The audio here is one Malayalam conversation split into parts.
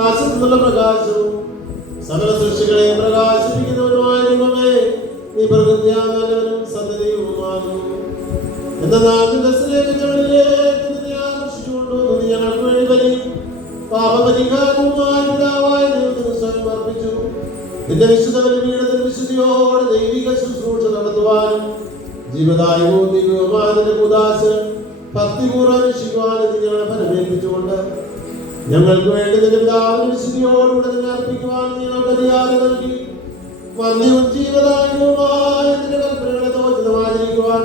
പ്രകാശത്തിനുള്ള പ്രകാശവും സകല സൃഷ്ടികളെ പ്രകാശിപ്പിക്കുന്നവനുമായ ദൈവമേ, നീ പ്രകൃതിയാനവനും സന്തതിയുമാകുന്നു. എന്നാൽ നിന്റെ സ്നേഹിതങ്ങളിലേക്ക് നിന്നെ ആകർഷിച്ചുകൊണ്ടുവന്നു നീ ഞങ്ങൾക്ക് വേണ്ടി ബലി പാപപരിഹാരവുമായ പിതാവായ ദൈവത്തിന് സ്വയം അർപ്പിച്ചു. നിന്റെ വിശുദ്ധ ബലിപീഠത്തിൽ വിശുദ്ധിയോടെ ദൈവിക ശുശ്രൂഷ നടത്തുവാനും ജീവദായകവും ദിവ്യവുമായ നിന്റെ കൂദാശ ഭക്തിപൂർവ്വം അനുഷ്ഠിക്കുവാനും നീ ഞങ്ങളെ ഫലമേൽപ്പിച്ചുകൊണ്ട് ഞങ്ങൾക്ക് വേണ്ടി നിന്റെ പിതാവിന്റെ വിശുദ്ധിയോടുകൂടെ നിന്നെ അർപ്പിക്കുവാൻ ഞങ്ങൾക്ക് അധികാരം നൽകി. വന്യവും ജീവദായകവുമായ നിന്റെ കൽപ്പനകളെ തോചിതമായിരിക്കുവാൻ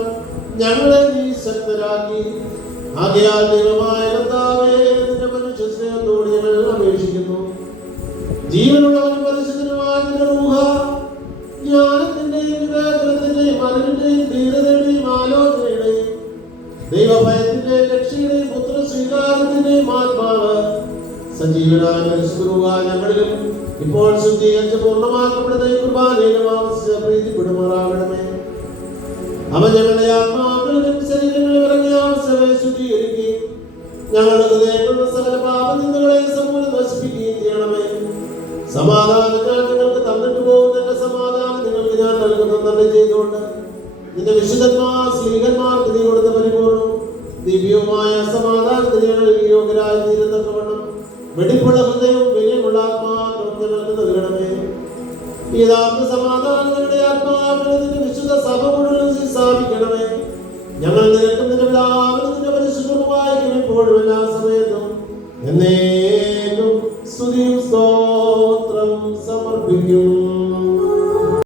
ഞങ്ങളെ നീ ശക്തരാക്കി. ആകയാൽ ദൈവമായ കർത്താവേ, നിന്റെ മനുഷ്യ സ്നേഹത്തോട് ഞങ്ങൾ അപേക്ഷിക്കുന്നു. ജീവനുള്ളവനും പരിശുദ്ധനുമായ നിന്റെ റൂഹ ജ്ഞാനത്തിന്റെയും വിവേചനത്തിന്റെയും അറിവിന്റെയും ധീരതയുടെയും ആലോചനയുടെയും ദൈവഭയത്തിന്റെയും രക്ഷയുടെയും പുത്രസ്വീകാരത്തിന്റെയും ആത്മാവ് സജീവനായ പരിശുദ്ധ ഞങ്ങളിലും ഇപ്പോൾ ശുദ്ധീകരിച്ച് പൂർണ്ണമാക്കപ്പെടുന്ന ഈ കുർബാനയിലും ആവശ്യ പ്രീതിപ്പെടുമാറാകണമേ. അവൻ ഞങ്ങളുടെ ആത്മാക്കളിലും ശരീരങ്ങളിൽ ഇറങ്ങിയ ആവശ്യമേ ശുദ്ധീകരിക്കുകയും ഞങ്ങളുടെ ഹൃദയത്തിലുള്ള സകല പാപനിന്ദകളെ സമൂലം നശിപ്പിക്കുകയും ചെയ്യണമേ. സമാധാനം ഞാൻ നിങ്ങൾക്ക് തന്നിട്ട് പോകുന്ന സമാധാനം നിങ്ങൾക്ക് ഞാൻ നൽകുന്നു തന്നെ ചെയ്തുകൊണ്ട് നിന്റെ വിശുദ്ധന്മാർ സ്ത്രീകന്മാർ